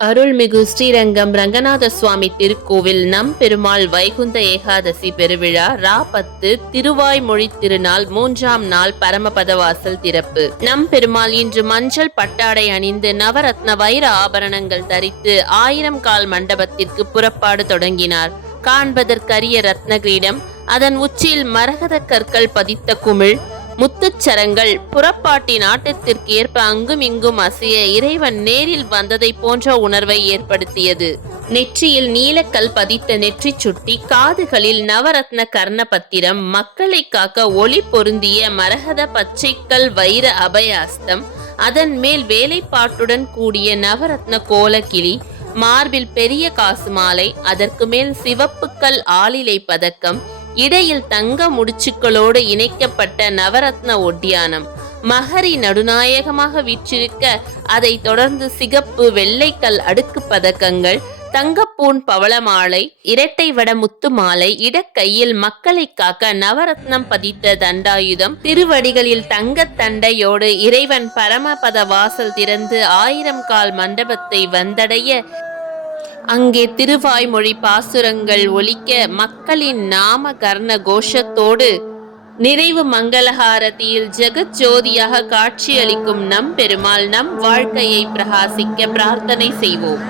அருள்மிகு ஸ்ரீரங்கம் ரங்கநாத சுவாமி திருக்கோவில் நம் பெருமாள் வைகுந்த ஏகாதசி பெருவிழா ரா 10 திருவாய்மொழி திருநாள் 3ஆம் நாள் பரமபத வாசல் திறப்பு. நம் பெருமாள் இன்று மஞ்சள் பட்டாடை அணிந்து நவரத்ன வைர ஆபரணங்கள் தரித்து 1000 கால் மண்டபத்திற்கு புறப்பாடு தொடங்கினார். காண்பதற்கரிய ரத்ன கிரீடம், அதன் உச்சியில் மரகத கற்கள் பதித்த குமிழ், முத்துச்சரங்கள், புறப்பாட்டின் ஆட்டத்திற்கு ஏற்ப அங்கும் இங்கும் அசைய இறைவன் நேரில் வந்ததை போன்ற உணர்வை ஏற்படுத்தியது. நெற்றியில் நீலக்கல் பதித்த நெற்றி சுட்டி, காதுகளில் நவரத்ன கர்ணபத்திரம், மக்களை காக்க ஒளி பொருந்திய மரகத பச்சைக்கல் வைர அபயாஸ்தம், அதன் மேல் வேலைப்பாட்டுடன் கூடிய நவரத்ன கோலக்கிளி, மார்பில் பெரிய காசு மாலை, அதற்கு மேல் சிவப்புக்கல் ஆளிலை பதக்கம், இடையில் தங்க முடிச்சுக்களோடு இணைக்கப்பட்ட நவரத்ன ஒட்டியானம், மகரி நடுநாயகமாக வீற்றிருக்க அதை தொடர்ந்து சிகப்பு வெள்ளைக்கல் அடுக்கு பதக்கங்கள், தங்கப்பூன் பவளமாலை, இரட்டை வட முத்து மாலை, இடக்கையில் மக்களை காக்க நவரத்னம் பதித்த தண்டாயுதம், திருவடிகளில் தங்கத் தண்டையோடு இறைவன் பரமபத வாசல் திறந்து 1000 கால் மண்டபத்தை வந்தடைய அங்கே திருவாய்மொழி பாசுரங்கள் ஒலிக்க மக்களின் நாம கர்ண கோஷத்தோடு நிறைவு மங்களஹாரதியில் ஜெகஜோதியாக காட்சியளிக்கும் நம் பெருமாள் நம் வாழ்க்கையை பிரகாசிக்க பிரார்த்தனை செய்வோம்.